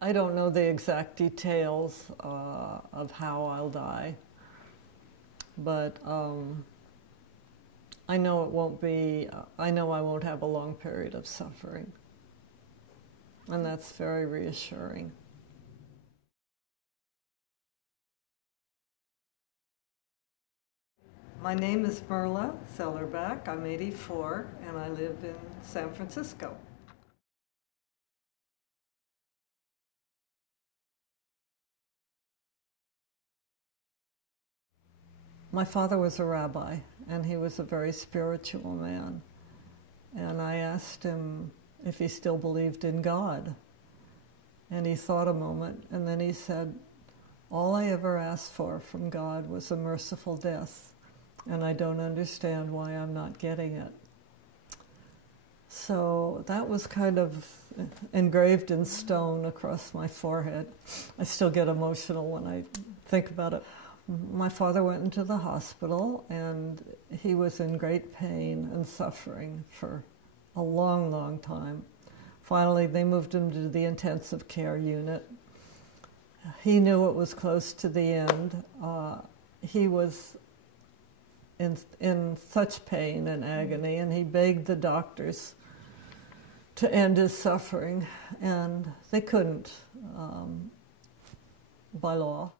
I don't know the exact details of how I'll die, but I know it won't be, I know I won't have a long period of suffering, and that's very reassuring. My name is Merla Zellerbach. I'm 84, and I live in San Francisco. My father was a rabbi, and he was a very spiritual man. And I asked him if he still believed in God. And he thought a moment, and then he said, "All I ever asked for from God was a merciful death, and I don't understand why I'm not getting it." So that was kind of engraved in stone across my forehead. I still get emotional when I think about it. My father went into the hospital, and he was in great pain and suffering for a long, long time. Finally, they moved him to the intensive care unit. He knew it was close to the end. He was in such pain and agony, and he begged the doctors to end his suffering, and they couldn't by law.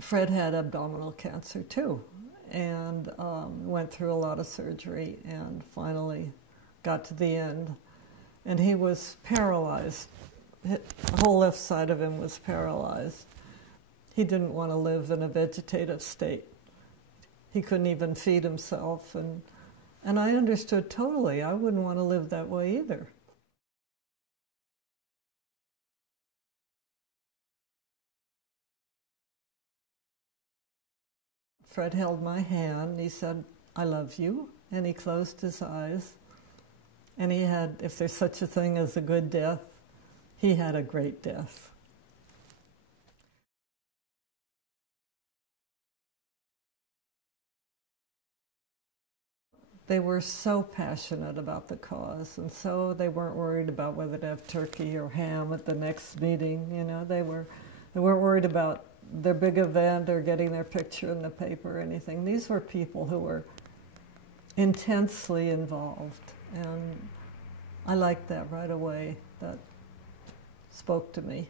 Fred had abdominal cancer too, and went through a lot of surgery and finally got to the end. And he was paralyzed. The whole left side of him was paralyzed. He didn't want to live in a vegetative state. He couldn't even feed himself, and I understood totally. I wouldn't want to live that way either. Fred held my hand, he said, "I love you," and he closed his eyes. And he had, if there's such a thing as a good death, he had a great death. They were so passionate about the cause, and so they weren't worried about whether to have turkey or ham at the next meeting. You know, they weren't worried about their big event or getting their picture in the paper or anything. These were people who were intensely involved, and I liked that right away. That spoke to me.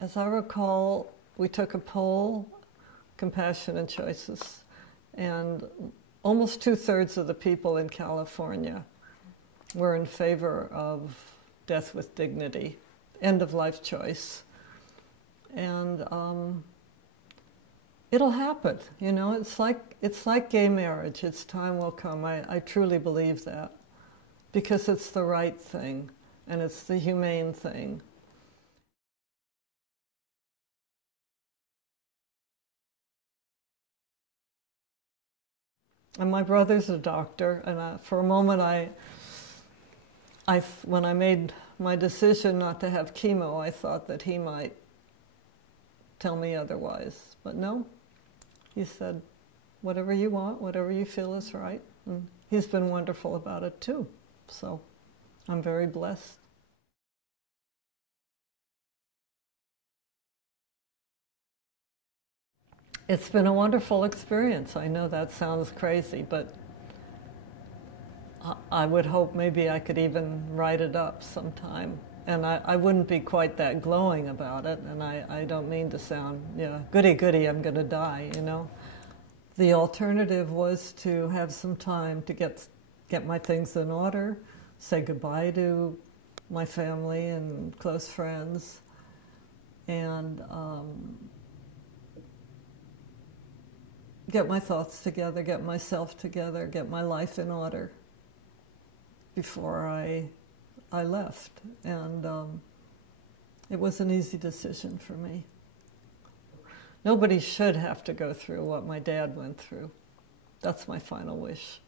As I recall, we took a poll, Compassion and Choices, and almost 2/3 of the people in California were in favor of death with dignity, end-of-life choice. And it'll happen, you know. It's like gay marriage. Its time will come. I truly believe that, because it's the right thing, and it's the humane thing. And my brother's a doctor, and for a moment when I made my decision not to have chemo, I thought that he might tell me otherwise. But no, he said, "Whatever you want, whatever you feel is right." And he's been wonderful about it too. So I'm very blessed. It's been a wonderful experience. I know that sounds crazy, but I would hope maybe I could even write it up sometime. And I wouldn't be quite that glowing about it, and I don't mean to sound, yeah, goody goody, I'm going to die, you know. The alternative was to have some time to get my things in order, say goodbye to my family and close friends, and get my thoughts together, get myself together, get my life in order before I left. And it was an easy decision for me. Nobody should have to go through what my dad went through. That's my final wish.